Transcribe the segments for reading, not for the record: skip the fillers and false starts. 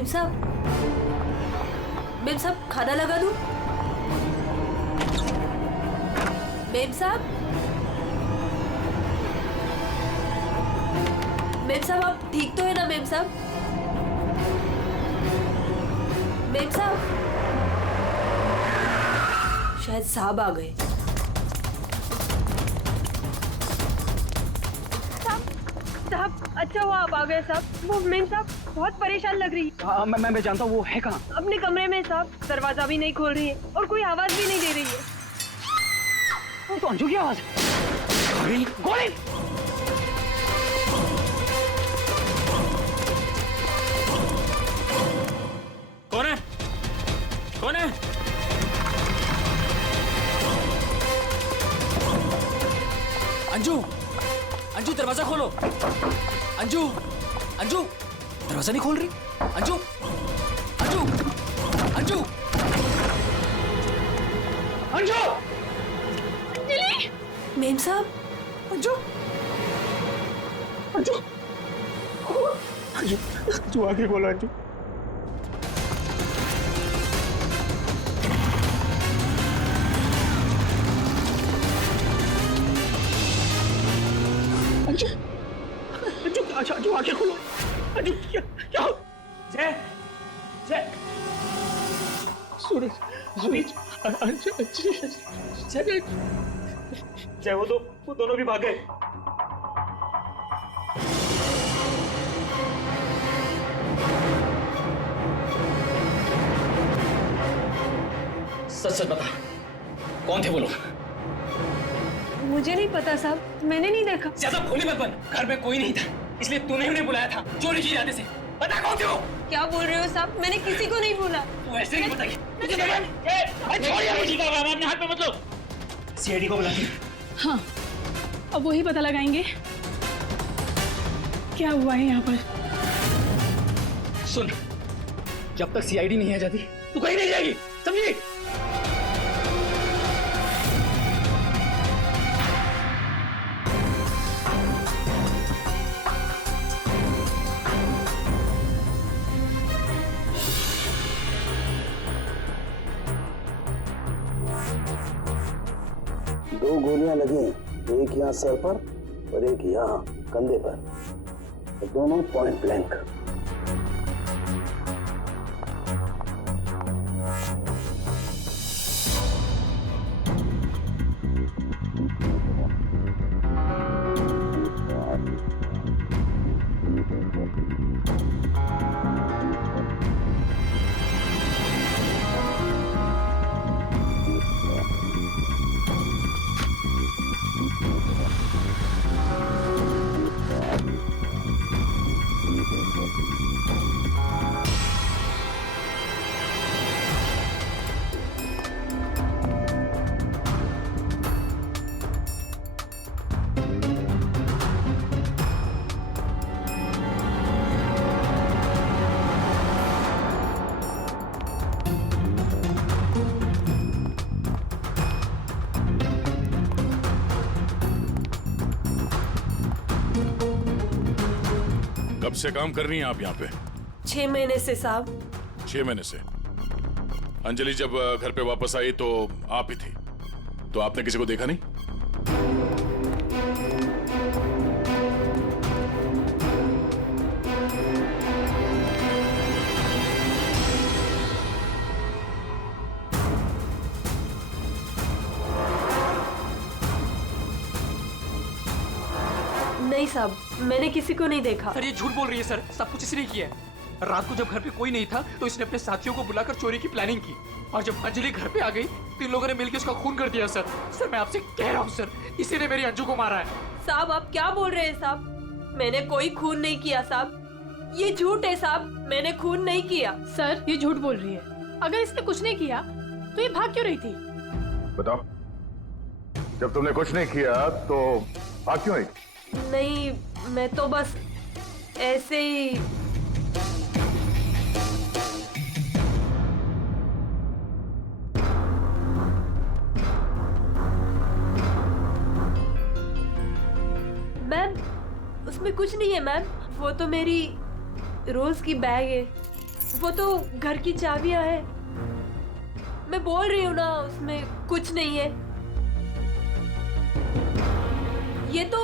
Ma'am साहब खाना लगा दूं? मेम साहब आप ठीक तो है ना मेम साहब? मेम साहब शायद साहब आ गए। साहब अच्छा हुआ आप आ गए साहब। वो मेम साहब बहुत परेशान लग रही है। हाँ मैं जानता हूँ, वो है कहाँ? अपने कमरे में साहब, दरवाजा भी नहीं खोल रही है और कोई आवाज भी नहीं दे रही है। तो अंजू की आवाज है। गोली! कौन है? कौन है? अंजू दरवाजा खोलो। अंजू दरवाजा नहीं खोल रही। अंजू मेम साहब अंजू आगे बोलो अंजू। अंजू आगे खोलो। अंजू क्या? जय सूरज जय वो दोनों भी भाग गए। सच बता, कौन थे वो लोग? मुझे नहीं पता साहब, मैंने नहीं देखा। ज्यादा भोली मत बन, घर में कोई नहीं था इसलिए तूने उन्हें बुलाया था चोरी की इरादे से। बता कौन थे वो? क्या बोल रहे हो साहब? मैंने किसी को नहीं बोला। तू ऐसे नहीं बताएगी। अपने हाथ में मत लो। सीआईडी को बुलाती। हाँ अब वही पता लगाएंगे क्या हुआ है यहाँ पर। सुन, जब तक सीआईडी नहीं आ जाती तू कहीं नहीं जाएगी, समझी? दो गोलियां लगी, एक यहाँ सर पर और एक यहाँ कंधे पर, दोनों पॉइंट ब्लैंक। कब से काम कर रही हैं आप यहाँ पे? 6 महीने से साहब। 6 महीने से। अंजलि जब घर पे वापस आई तो आप ही थी, तो आपने किसी को देखा नहीं? नहीं साहब, मैंने किसी को नहीं देखा। सर ये झूठ बोल रही है सर, सब कुछ इसने किया है। रात को जब घर पे कोई नहीं था तो इसने अपने साथियों को बुलाकर चोरी की प्लानिंग की और जब अंजलि घर पे आ गई तो इन लोगों ने मिलकर उसका खून कर दिया। सर मैं आपसे कह रहा हूँ सर, इसी ने मेरी अंजू को मारा है। साहब आप क्या बोल रहे हैं साहब? मैंने कोई खून नहीं किया साहब, ये झूठ है साहब, मैंने खून नहीं किया। सर ये झूठ बोल रही है, अगर इसने कुछ नहीं किया तो ये भाग क्यों रही थी? बताओ, जब तुमने कुछ नहीं किया तो भाग क्यों रही? नहीं, मैं तो बस ऐसे ही। मैम उसमें कुछ नहीं है मैम, वो तो मेरी रोज की बैग है। वो तो घर की चाबियां है। मैं बोल रही हूँ ना, उसमें कुछ नहीं है। ये तो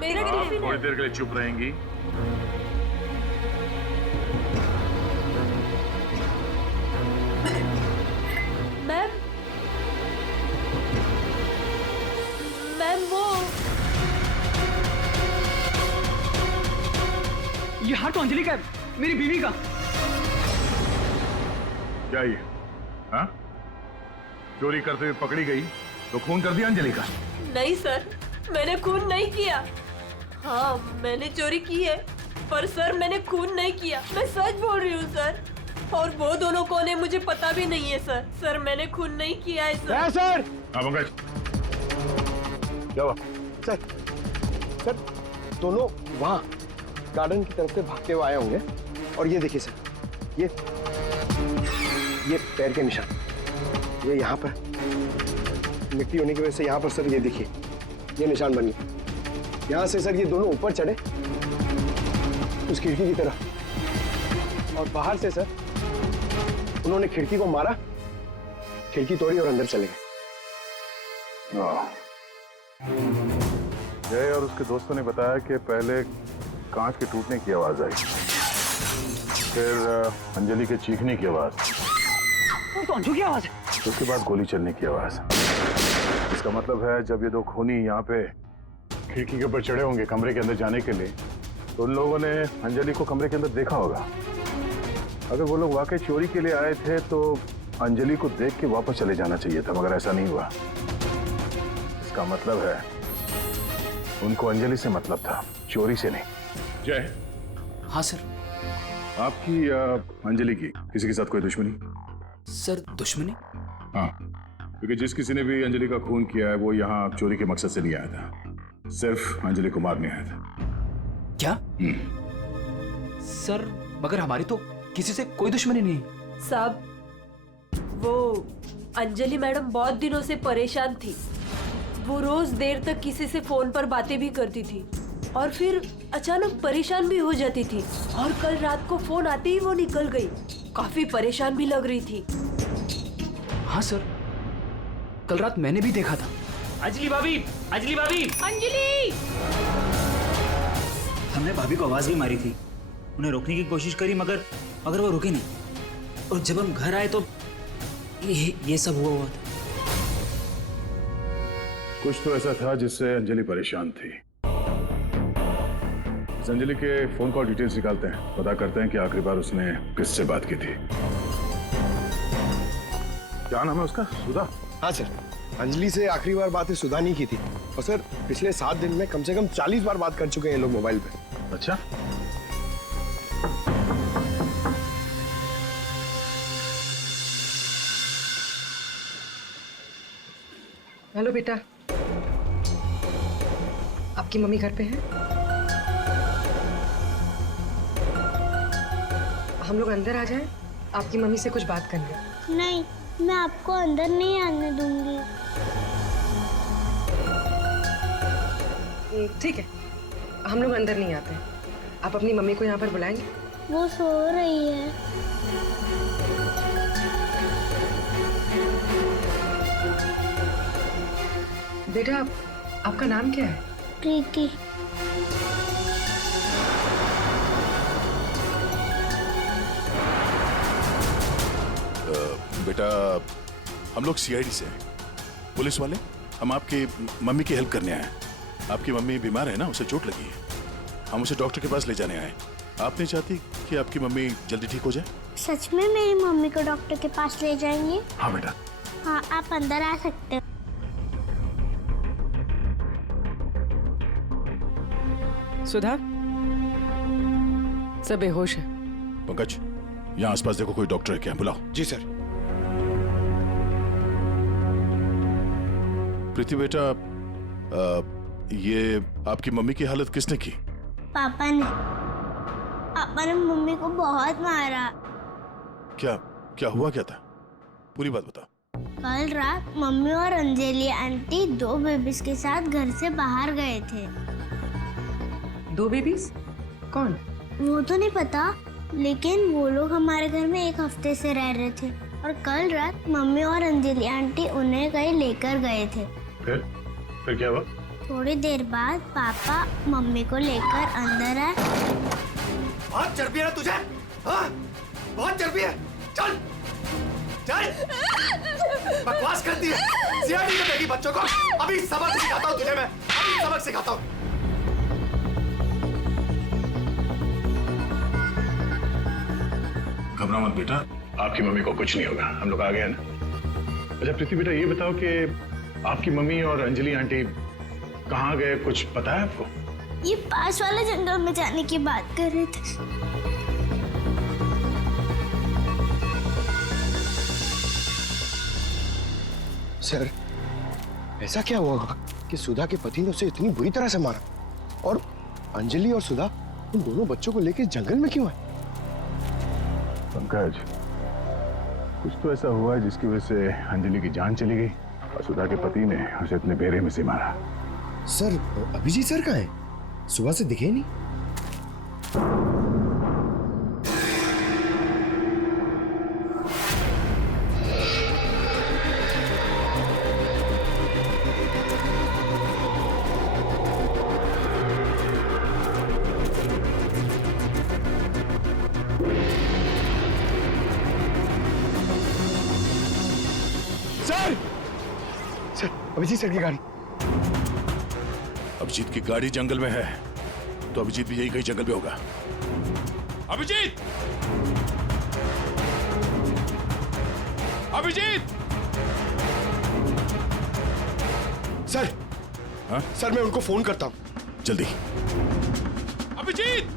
मेरा टिफिन है। थोड़ी देर के लिए चुप रहेंगी। मैम, मैम वो ये हार तो अंजलि का है, मेरी बीवी का। क्या ये? हाँ? चोरी करते हुए पकड़ी गई तो खून कर दिया अंजलि का? नहीं सर, मैंने खून नहीं किया। हाँ, मैंने चोरी की है, पर सर मैंने खून नहीं किया। मैं सच बोल रही हूँ सर। और वो दोनों कौन है मुझे पता भी नहीं है सर। सर मैंने खून नहीं किया है सर। सर हाँ पंकज, क्या हुआ? सर दोनों वहाँ गार्डन की तरफ से भागते हुए आए होंगे। और ये देखिए सर, ये पैर के निशान, ये यहाँ पर मिट्टी होने की वजह से यहाँ पर सर ये देखिए ये निशान बन गए। यहाँ से सर ये दोनों ऊपर चढ़े उस खिड़की की तरफ, और बाहर से सर उन्होंने खिड़की को मारा, खिड़की तोड़ी और अंदर चले गए। जय और उसके दोस्तों ने बताया कि पहले कांच के टूटने की आवाज आई, फिर अंजलि के चीखने की आवाज, तो अंजू की आवाज है। उसके बाद गोली चलने की आवाज। इसका मतलब है जब ये दो खूनी यहाँ पे खिड़की के ऊपर चढ़े होंगे कमरे के अंदर जाने के लिए, तो उन लोगों ने अंजलि को कमरे के अंदर देखा होगा। अगर वो लोग वाकई चोरी के लिए आए थे तो अंजलि को देख के वापस चले जाना चाहिए था, मगर ऐसा नहीं हुआ। इसका मतलब है उनको अंजलि से मतलब था, चोरी से नहीं। जय, हाँ सर। आपकी अंजलि की किसी के साथ कोई दुश्मनी? सर दुश्मनी? हाँ, क्योंकि जिस किसी ने भी अंजलि का खून किया है वो यहाँ चोरी के मकसद से नहीं आया था, सिर्फ अंजलि को मारने आया था। क्या? सर मगर हमारी तो किसी से कोई दुश्मनी नहीं। साहब, वो अंजलि मैडम बहुत दिनों से परेशान थी। वो रोज देर तक किसी से फोन पर बातें भी करती थी और फिर अचानक परेशान भी हो जाती थी। और कल रात को फोन आते ही वो निकल गई। काफी परेशान भी लग रही थी। हाँ सर, कल रात मैंने भी देखा था। अंजलि भाभी, अंजलि भाभी। अंजलि! हमने भाभी को आवाज भी मारी थी, उन्हें रोकने की कोशिश करी, मगर वो रुकी नहीं। और जब हम घर आए तो ये सब हुआ था। कुछ तो ऐसा था जिससे अंजलि परेशान थी। इस अंजलि के फोन कॉल डिटेल्स निकालते हैं, पता करते हैं कि आखिरी बार उसने किससे बात की थी। क्या नाम है उसका? सुधा? हाँ सर, अंजलि से आखिरी बार बात सुधा नहीं की थी। और सर पिछले 7 दिन में कम से कम 40 बार बात कर चुके हैं ये लोग मोबाइल पे। अच्छा, हेलो बेटा, आपकी मम्मी घर पे है? हम लोग अंदर आ जाएं? आपकी मम्मी से कुछ बात करनी है। नहीं, मैं आपको अंदर नहीं आने दूंगी। ठीक है, हम लोग अंदर नहीं आते हैं। आप अपनी मम्मी को यहाँ पर बुलाएंगे? वो सो रही है। बेटा, आपका नाम क्या है? प्रीति। बेटा, हम लोग सीआईडी से हैं, पुलिस वाले। हम आपकी मम्मी की हेल्प करने आए हैं। आपकी मम्मी बीमार है ना, उसे चोट लगी है। हम उसे डॉक्टर के पास ले जाने आए। आप नहीं चाहती कि आपकी मम्मी जल्दी ठीक हो जाए? सच में मेरी मम्मी को डॉक्टर के पास ले जाएंगे? हाँ बेटा। हाँ, आप अंदर आ सकते हो। सुधा, सब बेहोश है। पंकज, यहाँ आसपास देखो कोई डॉक्टर है क्या? बुलाओ। जी सर। प्रीति बेटा, ये आपकी मम्मी की हालत किसने की? पापा ने मम्मी को बहुत मारा। क्या क्या हुआ, क्या था? पूरी बात बताओ। कल रात मम्मी और अंजलि आंटी 2 बेबीज के साथ घर से बाहर गए थे। 2 बेबीज? कौन? वो तो नहीं पता, लेकिन वो लोग हमारे घर में 1 हफ्ते से रह रहे थे और कल रात मम्मी और अंजलि आंटी उन्हें कहीं लेकर गए थे। फिर क्या हुआ? थोड़ी देर बाद पापा मम्मी को लेकर अंदर आए। बहुत चर्बी है ना तुझे? हाँ? बहुत चर्बी है। चल चल, बकवास करती है। सीआईडी में देगी बच्चों को। अभी सबक सिखाता हूँ तुझे मैं, अभी सबक सिखाता हूँ। घबरा मत बेटा, आपकी मम्मी को कुछ नहीं होगा, हम लोग आ गए हैं ना। अच्छा प्रीति बेटा, ये बताओ कि आपकी मम्मी और अंजलि आंटी कहाँ गए, कुछ पता है आपको? ये पास वाले जंगल में जाने की बात कर रहे थे। सर, ऐसा क्या हुआ कि सुधा के पति ने उसे इतनी बुरी तरह से मारा और अंजलि और सुधा उन दोनों बच्चों को लेकर जंगल में क्यों आए? पंकज, कुछ तो ऐसा हुआ है जिसकी वजह से अंजलि की जान चली गई और सुधा के पति ने उसे इतने बेरे में से मारा। सर, अभिजीत सर कहाँ है? सुबह से दिखे नहीं। सर, सर, अभिजीत सर की गाड़ी। अभिजीत की गाड़ी जंगल में है तो अभिजीत भी यही कहीं जंगल में होगा। अभिजीत! अभिजीत! सर, हाँ? सर मैं उनको फोन करता हूँ। जल्दी। अभिजीत!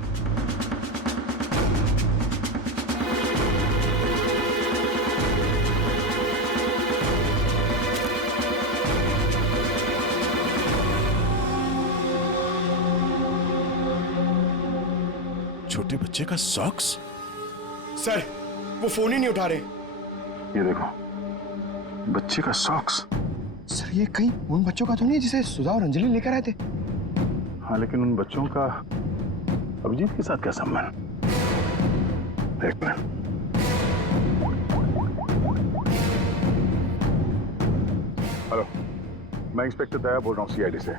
छोटे बच्चे का सॉक्स? सर, वो फोन ही नहीं उठा रहे। ये देखो, बच्चे का सॉक्स। सर, ये कहीं उन बच्चों का तो नहीं जिसे सुधा और अंजलि लेकर आए थे? हाँ, लेकिन उन बच्चों का अभिजीत के साथ क्या संबंध? एक मिनट। हेलो, मैं इंस्पेक्टर दया बोल रहा हूँ सीआईडी से।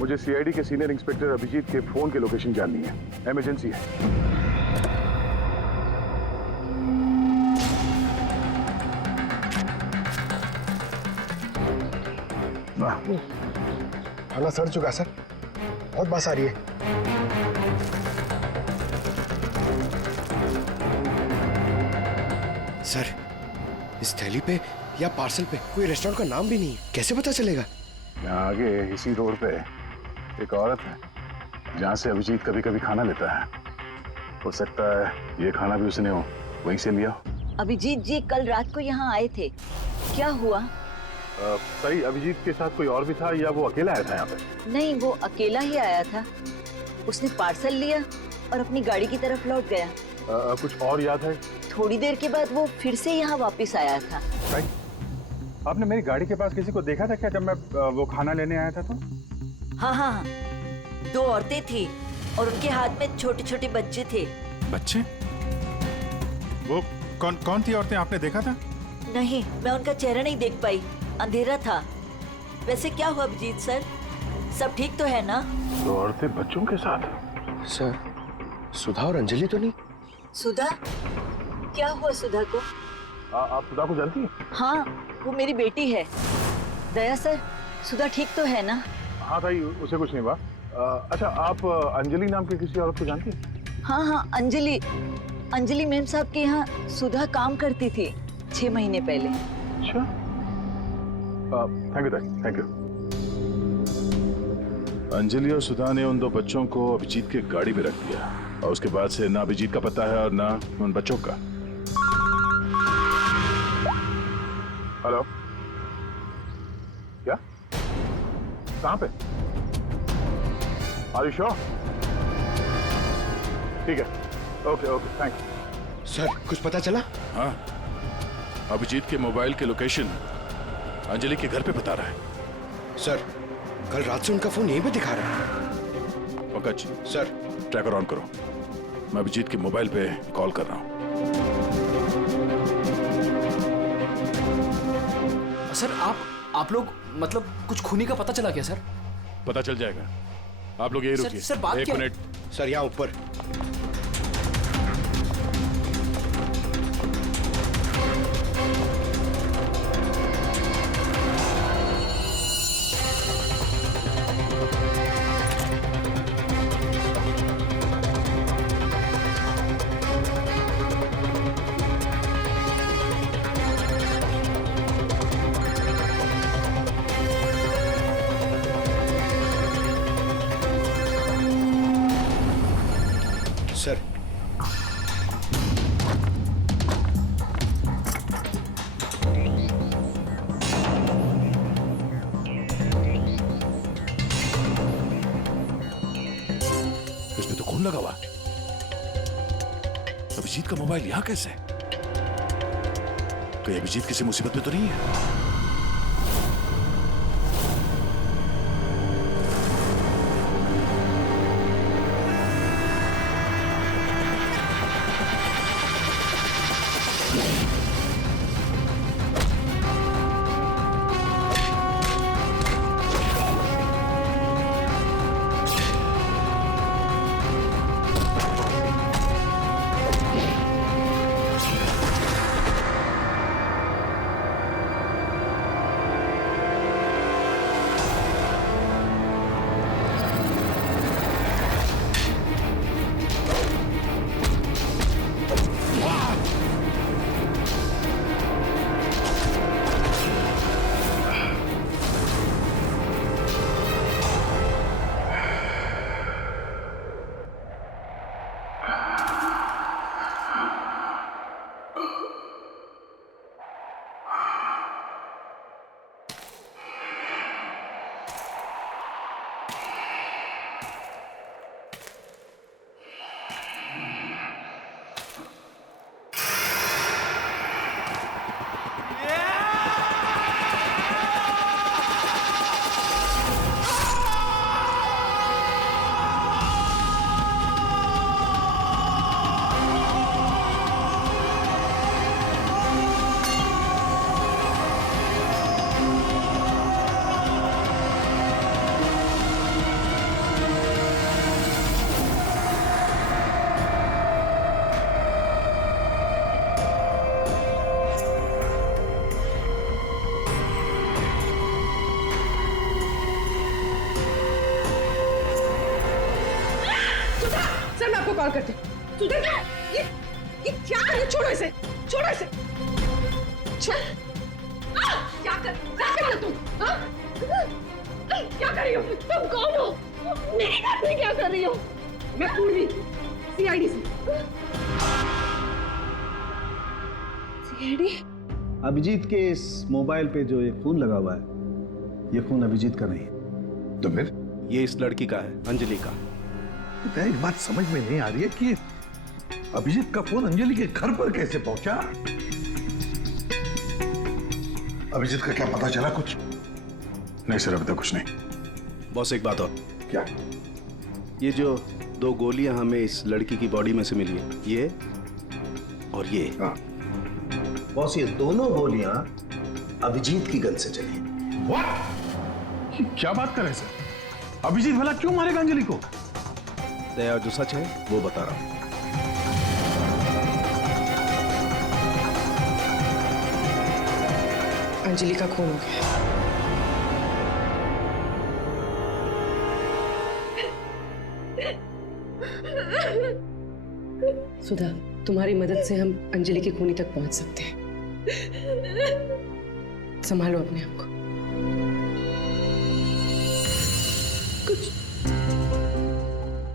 मुझे सीआईडी के सीनियर इंस्पेक्टर अभिजीत के फोन की लोकेशन जाननी है, इमरजेंसी है। खाना सड़ चुका सर, बहुत बास आ रही है। सर, इस थैली पे या पार्सल पे कोई रेस्टोरेंट का नाम भी नहीं है, कैसे पता चलेगा? यहाँ आगे इसी रोड पे एक औरत है जहाँ से अभिजीत कभी कभी खाना लेता है। हो सकता है ये खाना भी उसने वहीं से लिया। अभिजीत जी कल रात को यहाँ आए थे, क्या हुआ? सही, अभिजीत के साथ कोई और भी था या वो अकेला आया था यहाँ पे? नहीं, वो अकेला ही आया था। उसने पार्सल लिया और अपनी गाड़ी की तरफ लौट गया। कुछ और याद है? थोड़ी देर के बाद वो फिर से यहाँ वापस आया था। आपने मेरी गाड़ी के पास किसी को देखा था क्या जब मैं वो खाना लेने आया था तो? हाँ हाँ, 2 औरतें थी और उनके हाथ में छोटे छोटे बच्चे थे। बच्चे? वो कौन थी औरतें, आपने देखा था? नहीं, मैं उनका चेहरा नहीं देख पाई, अंधेरा था। वैसे क्या हुआ अभिजीत सर, सब ठीक तो है ना? 2 औरतें बच्चों के साथ? सर, सुधा और अंजलि तो नहीं? सुधा? क्या हुआ सुधा को? आप सुधा को जानती हैं? हाँ, वो मेरी बेटी है। दया सर, सुधा ठीक तो है ना? हाँ भाई, उसे कुछ नहीं हुआ। अच्छा, आप अंजलि नाम की किसी औरत को जानती हैं? हाँ हाँ, अंजलि मैम साहब के यहाँ सुधा काम करती थी 6 महीने पहले। अच्छा, थैंक यू। अंजलि और सुधा ने उन 2 बच्चों को अभिजीत के गाड़ी में रख दिया और उसके बाद से ना अभिजीत का पता है और ना उन बच्चों का। हेलो, क्या? कहाँ पे? Are you sure? ठीक है, ओके, थैंक। सर, कुछ पता चला? हाँ, अभिजीत के मोबाइल की लोकेशन अंजलि के घर पे बता रहा है। सर, कल रात से उनका फोन यहीं पे दिखा रहा है। पंकज, सर, ट्रैकर ऑन करो। मैं अभिजीत के मोबाइल पे कॉल कर रहा हूँ। सर आप लोग मतलब कुछ खूनी का पता चला क्या सर? पता चल जाएगा, आप लोग यही रुकिए। सर बात एक क्या? मिनट सर यहाँ ऊपर। सर इसमें तो खून लगा हुआ। अभिजीत का मोबाइल यहां कैसे? कहीं अभिजीत किसी मुसीबत में तो नहीं है? कॉल करती हूँ। सुधर, ये क्या कर रही है? छोड़ो इसे, छोड़ो इसे। क्या कर रही हो तुम? क्या कर रही हो? तुम कौन हो? मेरे घर में क्या कर रही हो? मैं पूर्वी, सीआईडी से। सीआईडी? अभिजीत के इस मोबाइल पे जो ये फोन लगा हुआ है, ये फोन अभिजीत का नहीं है। तो फिर ये इस लड़की का है, अंजलि का। तो एक बात समझ में नहीं आ रही है कि अभिजीत का फोन अंजलि के घर पर कैसे पहुंचा? अभिजीत का क्या पता चला कुछ? नहीं सर, अभी तक कुछ नहीं। बॉस एक बात और। क्या? ये जो 2 गोलियां हमें इस लड़की की बॉडी में से मिली है, ये और ये। हाँ। बॉस, ये दोनों गोलियां अभिजीत की गन से चली। What? क्या बात कर रहे हैं सर? अभिजीत भला क्यों मारेगा अंजलि को? दया, जो सच है वो बता रहा हूं। अंजलि का खून हो गया। सुधा, तुम्हारी मदद से हम अंजलि की खूनी तक पहुंच सकते हैं। संभालो अपने आप को।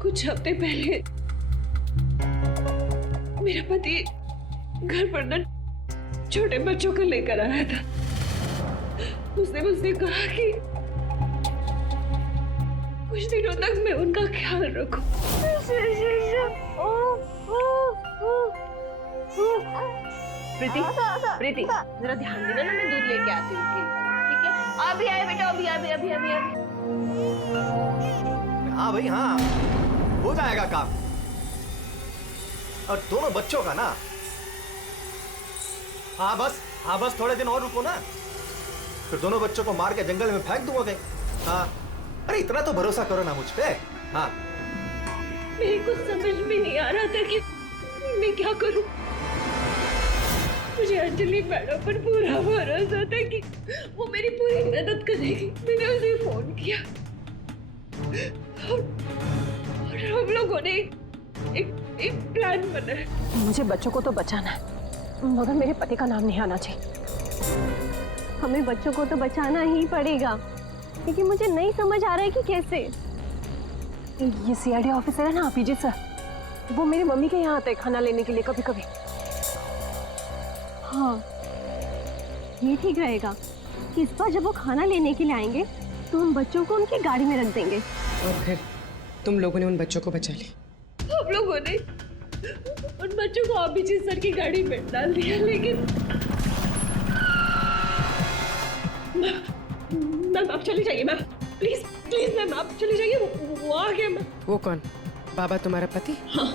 कुछ हफ्ते पहले मेरा पति घर पर न छोटे बच्चों को लेकर आया था। उसने मुझसे कहा कि कुछ दिनों तक मैं उनका ख्याल रखूं। प्रीति, प्रीति, जरा ध्यान देना ना, मैं दूध लेके आती हूँ, ठीक है? अभी आए बेटा, अभी अभी अभी अभी अभी। हाँ भाई हाँ, हो जाएगा काम। और दोनों बच्चों का ना। हाँ बस थोड़े दिन और रुको ना, फिर दोनों बच्चों को मार के जंगल में फेंक दूंगा कहीं। हाँ, अरे इतना तो भरोसा करो ना मुझ पे। हाँ, मेरे को समझ में नहीं आ रहा था कि मैं क्या करूं। मुझे अंजलि मैडम पर पूरा भरोसा था कि वो मेरी पूरी मदद करेगी। मैंने उसे फोन किया और हम लोगों ने एक प्लान बनाया। मुझे बच्चों को तो बचाना है, मगर मेरे पति का नाम नहीं आना चाहिए। हमें बच्चों को तो बचाना ही पड़ेगा, लेकिन मुझे नहीं समझ आ रहा है कि कैसे। ये सीआईडी ऑफिसर है ना अभिजीत सर, वो मेरी मम्मी के यहाँ आते हैं खाना लेने के लिए कभी कभी। हाँ, ये ठीक रहेगा कि इस बार जब वो खाना लेने के लिए आएंगे तो हम बच्चों को उनकी गाड़ी में रख देंगे। और फिर तुम लोगों ने उन बच्चों को बचा लिया। हम लोगों ने उन बच्चों को अभिजीत सर की गाड़ी में डाल दिया, लेकिन मैम आप चली जाइए मैम, प्लीज प्लीज मैम आप चली जाइए। वो आ गया मैम। वो कौन? बाबा तुम्हारा पति? हाँ।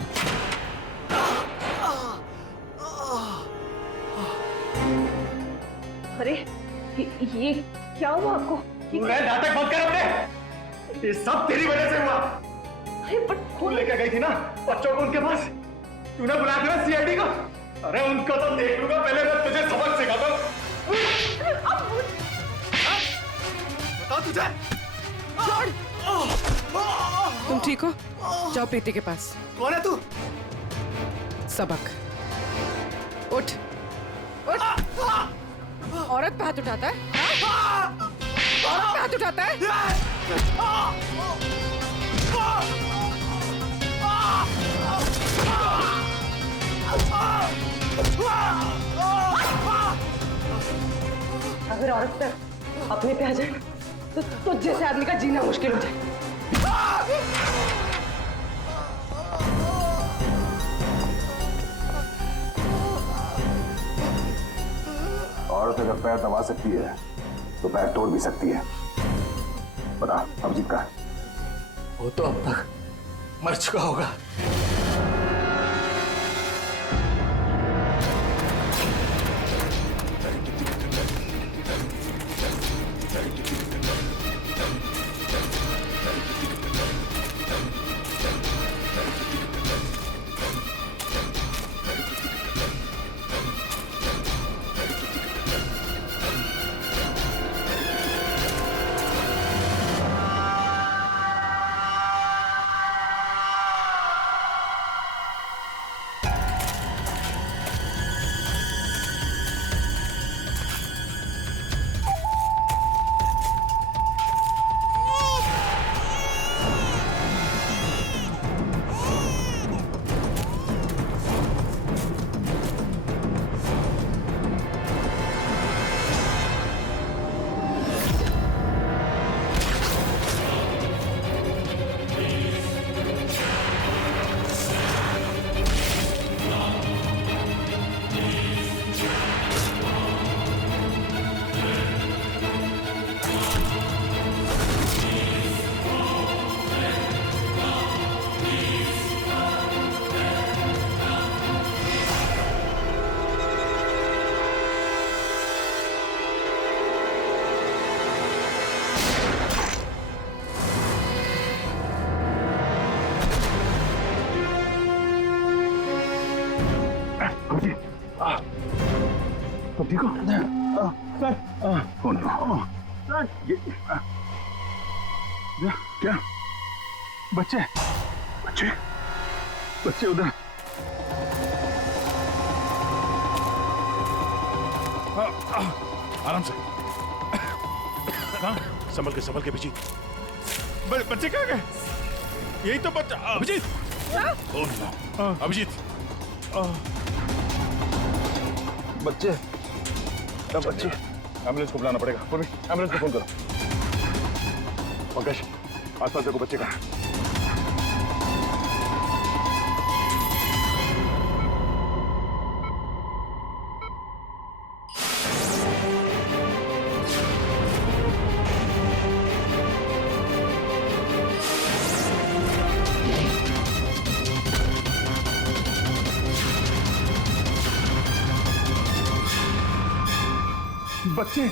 अरे ये क्या हुआ आपको? नाटक बंद कर अपने, ये सब तेरी वजह से हुआ। अरे पर तू लेकर गई थी ना बच्चों को उनके पास, तूने बुला दिया सीआईडी को। अरे उनको तो देख लूंगा, पहले मैं तुझे सबक सिखाता हूं। बता तुझे। तुम ठीक हो? जाओ प्रीति के पास। कौन है तू? सबक। उठ उठ। औरत पे हाथ उठाता है? औरत पे हाथ उठाता है? अगर औरत पे अपने पे आ जाए तो जैसे आदमी का जीना मुश्किल हो जाए। औरत अगर पैर दबा सकती है तो पैर तोड़ भी सकती है। बता अभिजीत का? वो तो अब तक मर चुका होगा। तुम ठीक हो? सर कौन? सर क्या? बच्चे बच्चे बच्चे उधर। आराम से। कहाँ? संभल के पीछे। बच्चे कहाँ गए? यही तो बच्चा। अभिजीत। अभिजीत। बच्चे एम्बुलेंस को बुलाना पड़ेगा। एम्बुलेंस को फोन करो। पंकज आसपास देखो बच्चे कहाँ। बच्चे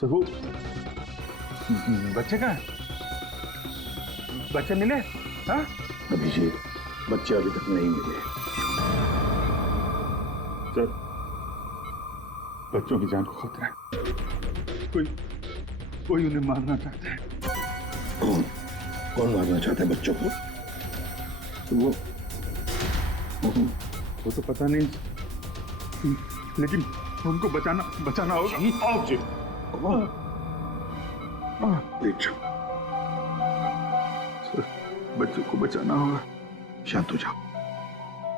सर वो बच्चे कहाँ हैं? बच्चे मिले? हाँ? अभिजीत, बच्चे अभी तक नहीं मिले। सर, बच्चों की जान को खतरा है। कोई उन्हें मारना चाहता है। कौन मारना चाहता है बच्चों को? वो तो पता नहीं, लेकिन उनको बचाना होगा। आओ जी। सर, बच्चों को बचाना होगा। शांत हो जाओ।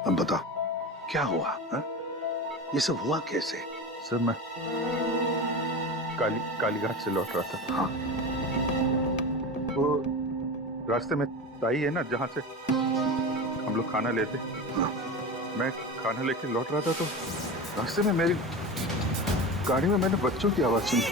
अब बताओ क्या हुआ? हा? ये सब हुआ कैसे? सर मैं कालीघाट से लौट रहा था। हाँ। वो रास्ते में ताई है ना, जहाँ से हम लोग खाना लेते। हाँ। मैं खाना लेके लौट रहा था तो रास्ते में मेरी गाड़ी में मैंने बच्चों की आवाज सुनी।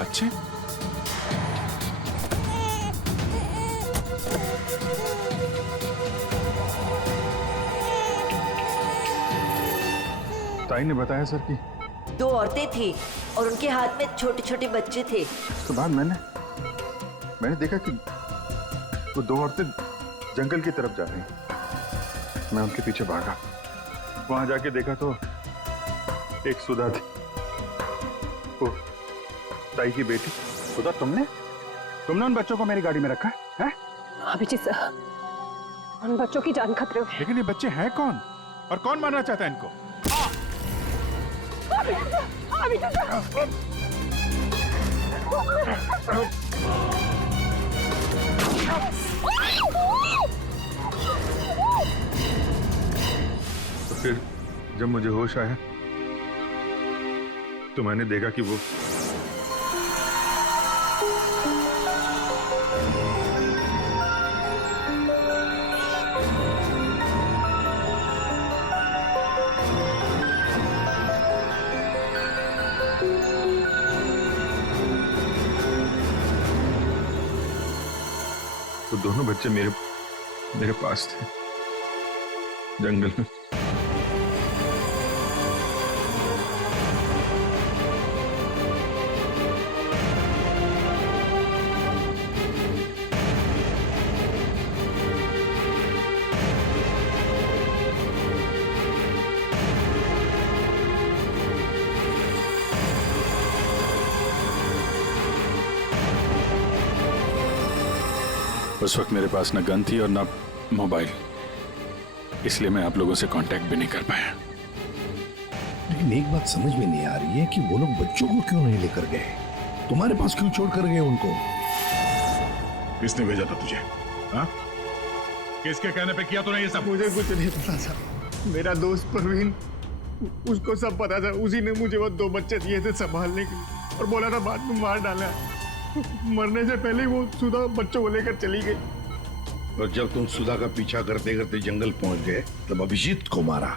बच्चे? ताई ने बताया सर कि 2 औरतें थी और उनके हाथ में छोटे छोटे बच्चे थे। उसके बाद मैंने देखा कि वो 2 औरतें जंगल की तरफ जा रही हैं। मैं उनके पीछे भागा। वहां जाके देखा तो एक सुधा थी, वो ताई की बेटी। सुधा, तुमने उन बच्चों को मेरी गाड़ी में रखा है? अभिजीत सर, उन बच्चों की जान खतरे में। लेकिन ये बच्चे हैं कौन और कौन मारना चाहता है इनको? तो फिर जब मुझे होश आया तो मैंने देखा कि वो दोनों बच्चे मेरे पास थे जंगल में। उस वक्त मेरे पास न गन थी और न मोबाइल, इसलिए मैं आप लोगों से कांटेक्ट भी नहीं कर पाया। लेकिन एक बात समझ में नहीं आ रही है कि वो लोग बच्चों को क्यों नहीं लेकर गए? तुम्हारे पास क्यों छोड़ कर गए उनको? किसने भेजा था तुझे? हाँ? किसके कहने पे किया तूने ये सब? मुझे कुछ नहीं पता था। मेरा दोस्त परवीन, उसको सब पता था। उसी ने मुझे वो 2 बच्चे दिए थे संभालने के लिए और बोला था बाद में मार डाला। मरने से पहले वो सुधा बच्चों को लेकर चली गई। और जब तुम सुधा का पीछा करते करते जंगल पहुंच गए तब अभिजीत को मारा?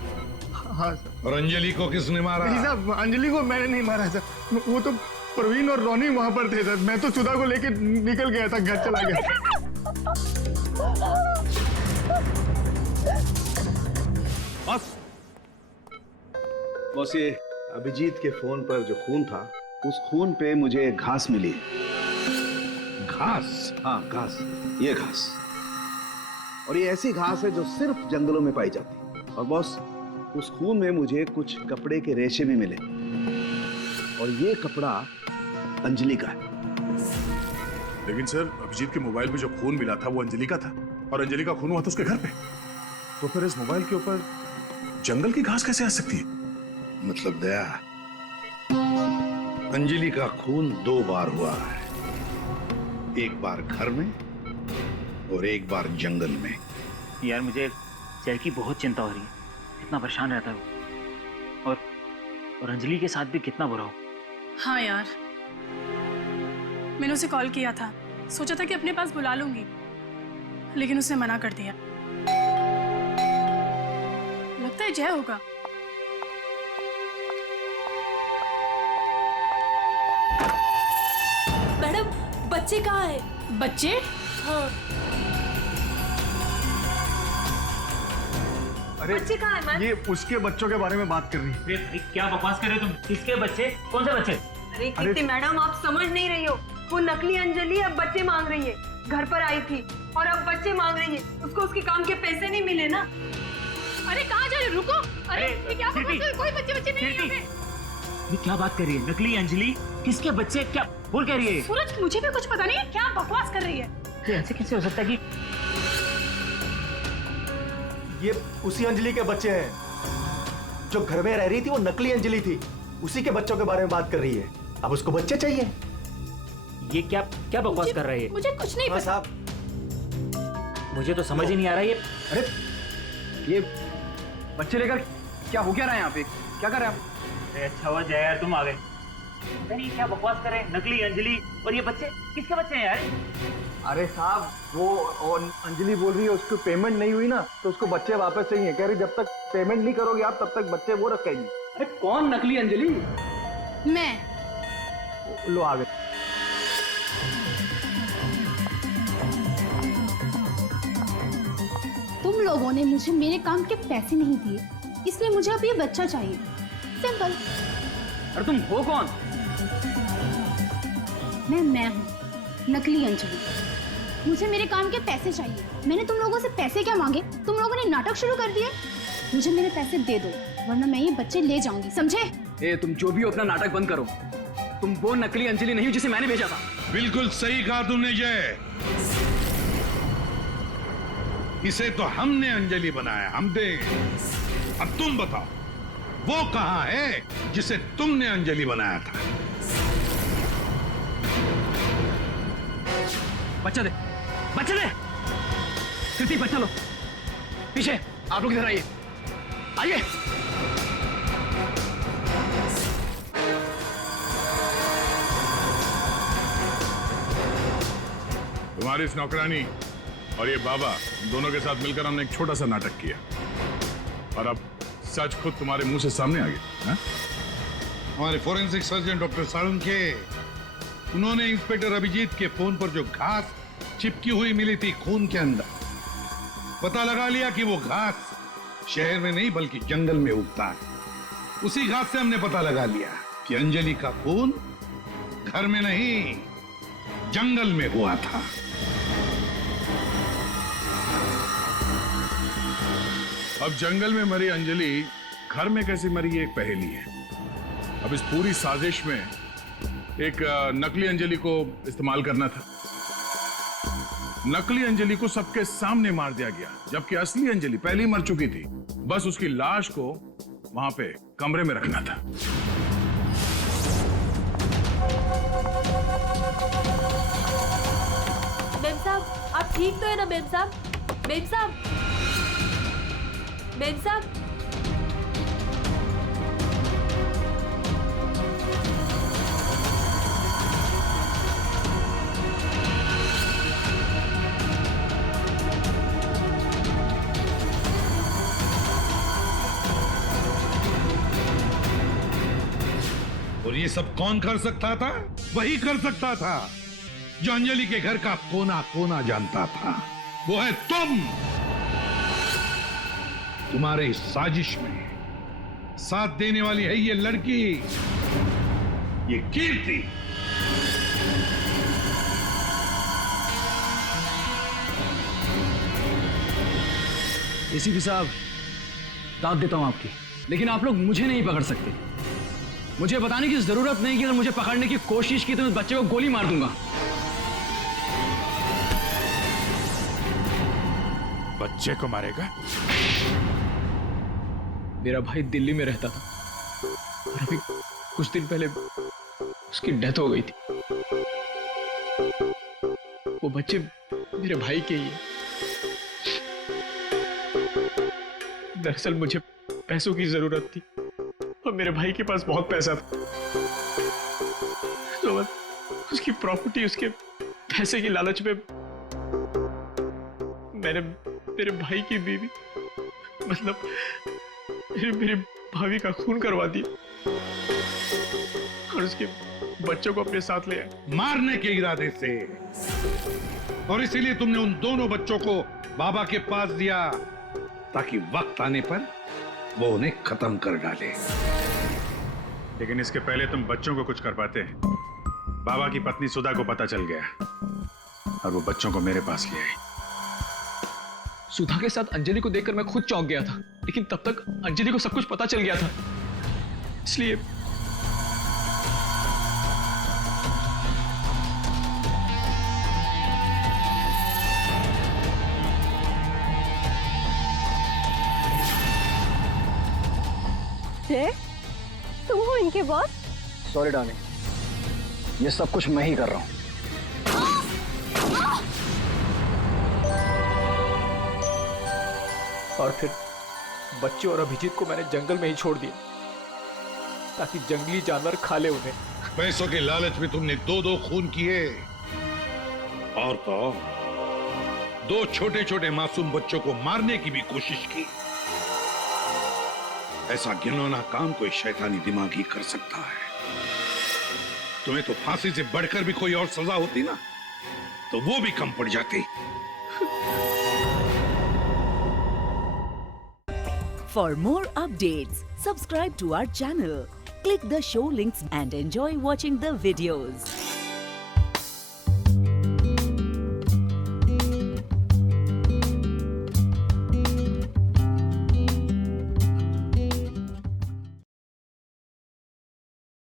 हाँ सर। और अंजलि को किसने मारा? नहीं साहब, अंजलि को मैंने नहीं मारा सर। वो तो प्रवीण और रोनी वहां पर थे सर। मैं तो सुधा को लेकर निकल गया था, घर चला गया। बस ये अभिजीत के फोन पर जो खून था, उस खून पे मुझे घास मिली। घास? हाँ घास, ये घास। और ये ऐसी घास है जो सिर्फ जंगलों में पाई जाती है। और बॉस, उस खून में मुझे कुछ कपड़े के रेशे भी मिले और ये कपड़ा अंजलि का है। लेकिन सर, अभिजीत के मोबाइल पे जो खून मिला था वो अंजलि का था और अंजलि का खून हुआ था उसके घर पे। तो फिर इस मोबाइल के ऊपर जंगल की घास कैसे आ सकती है? मतलब दया, अंजलि का खून 2 बार हुआ है, एक बार घर में और एक बार जंगल में। यार मुझे जय की बहुत चिंता हो रही है, कितना परेशान रहता है वो, और अंजलि के साथ भी कितना बुरा हो। हाँ यार, मैंने उसे कॉल किया था, सोचा था कि अपने पास बुला लूंगी, लेकिन उसने मना कर दिया। लगता है जय होगा। बच्चे कहाँ हैं? बच्चे? हाँ। अरे बच्चे कहाँ हैं? ये उसके बच्चों के बारे में बात कर रही है। अरे भाई क्या बकवास कर रहे हो तुम? किसके बच्चे? कौन से बच्चे? अरे कीर्ति मैडम, आप समझ नहीं रही हो। वो नकली अंजलि अब बच्चे मांग रही है। घर पर आई थी और अब बच्चे मांग रही है। उसको उसके काम के पैसे नहीं मिले ना। अरे कहाँ जा रहे हो? रुको। अरे ये क्या बकवास कर रहे हो? कोई बच्चे नहीं है यहाँ पे। ये क्या बात कर रही है? नकली अंजलि? किसके बच्चे? क्या बोल कह रही है? सूरज, मुझे भी कुछ पता नहीं है, क्या बकवास कर रही है। तो ऐसे कैसे हो सकता है कि ये उसी अंजलि के बच्चे हैं जो घर में रह रही थी। वो नकली अंजलि थी। उसी के बच्चों के बारे में बात कर रही है। अब उसको बच्चे चाहिए। ये क्या बकवास कर रही है? मुझे कुछ नहीं पता। मुझे तो समझ ही नहीं आ रहा है ये। अरे ये बच्चे लेकर क्या हो क्या रहा है यहाँ पे? क्या कर रहे हैं आप? अरे अच्छा हुआ जय यार तुम आ गए। नहीं क्या बकवास कर रहे हैं? नकली अंजलि और ये बच्चे किसके बच्चे हैं यार? अरे साहब, वो अंजलि बोल रही है उसको पेमेंट नहीं हुई ना, तो उसको बच्चे वापस चाहिए। कह रही जब तक पेमेंट नहीं करोगे आप तब तक बच्चे वो रखेगी। अरे कौन नकली अंजलि? मैं। लो आ गए। तुम लोगों ने मुझे मेरे काम के पैसे नहीं दिए, इसलिए मुझे अब ये बच्चा चाहिए। सिंपल। अरे तुम हो कौन? मैं हूँ नकली अंजलि। मुझे मेरे काम के पैसे चाहिए। मैंने तुम लोगों से पैसे क्या मांगे? तुम लोगों ने नाटक शुरू कर दिया। मुझे मेरे पैसे दे दो, वरना मैं ये बच्चे ले जाऊंगी, समझे? ए, तुम जो भी हो अपना नाटक बंद करो। तुम वो नकली अंजलि नहीं हो जिसे मैंने भेजा था। बिल्कुल सही कहा तुमने जय। इसे तो हमने अंजलि बनाया, हम दे। अब तुम बताओ वो कहां है जिसे तुमने अंजलि बनाया था? बच्चा दे, बच्चा दे। कृति बच्चा लो। पीछे आप लोग इधर आइए, आइए। तुम्हारी इस नौकरानी और ये बाबा दोनों के साथ मिलकर हमने एक छोटा सा नाटक किया और अब सच खुद तुम्हारे मुंह से सामने आ गया। हमारे फोरेंसिक सर्जन डॉक्टर साळुंखे, उन्होंने इंस्पेक्टर अभिजीत के फोन पर जो घास चिपकी हुई मिली थी खून के अंदर, पता लगा लिया कि वो घास शहर में नहीं बल्कि जंगल में उगता है। उसी घास से हमने पता लगा लिया कि अंजलि का खून घर में नहीं जंगल में हुआ था। अब जंगल में मरी अंजलि घर में कैसे मरी ये एक पहेली है। अब इस पूरी साजिश में एक नकली अंजलि को इस्तेमाल करना था। नकली अंजलि को सबके सामने मार दिया गया, जबकि असली अंजलि पहले ही मर चुकी थी। बस उसकी लाश को वहां पे कमरे में रखना था। मेम साहब, आप ठीक तो है ना? मेम साहब, मेम साहब, मेम साहब। और ये सब कौन कर सकता था? वही कर सकता था जो अंजलि के घर का कोना कोना जानता था। वो है तुम। तुम्हारे इस साजिश में साथ देने वाली है ये लड़की, ये कीर्ति। एसीपी साहब, दाद देता हूं आपकी, लेकिन आप लोग मुझे नहीं पकड़ सकते। मुझे बताने की जरूरत नहीं कि अगर मुझे पकड़ने की कोशिश की तो मैं बच्चे को गोली मार दूंगा। बच्चे को मारेगा? मेरा भाई दिल्ली में रहता था और अभी कुछ दिन पहले उसकी डेथ हो गई थी। वो बच्चे मेरे भाई के ही हैं। दरअसल मुझे पैसों की जरूरत थी और मेरे भाई के पास बहुत पैसा था, तो उसकी प्रॉपर्टी, उसके पैसे की लालच में मैंने मेरे भाई की बीवी, मतलब मेरी भाभी का खून करवा दिया और उसके बच्चों को अपने साथ ले आए। मारने के इरादे से। और इसीलिए तुमने उन दोनों बच्चों को बाबा के पास दिया ताकि वक्त आने पर वो उन्हें खत्म कर डाले। लेकिन इसके पहले तुम बच्चों को कुछ कर पाते। बाबा की पत्नी सुधा को पता चल गया और वो बच्चों को मेरे पास ले आई। सुधा के साथ अंजलि को देखकर मैं खुद चौंक गया था, लेकिन तब तक अंजलि को सब कुछ पता चल गया था, इसलिए तुम हो इनके बॉस? सॉरी डार्लिंग, ये सब कुछ मैं ही कर रहा हूं। और फिर बच्चे और अभिजीत को मैंने जंगल में ही छोड़ दिया ताकि जंगली जानवर खा ले उन्हें। पैसों के लालच में तुमने दो खून किए और तो दो छोटे छोटे मासूम बच्चों को मारने की भी कोशिश की। ऐसा घिनौना काम कोई शैतानी दिमाग ही कर सकता है। तुम्हें तो फांसी से बढ़कर भी कोई और सजा होती ना, तो वो भी कम पड़ जाती। For more updates, subscribe to our channel, click the show links and enjoy watching the videos.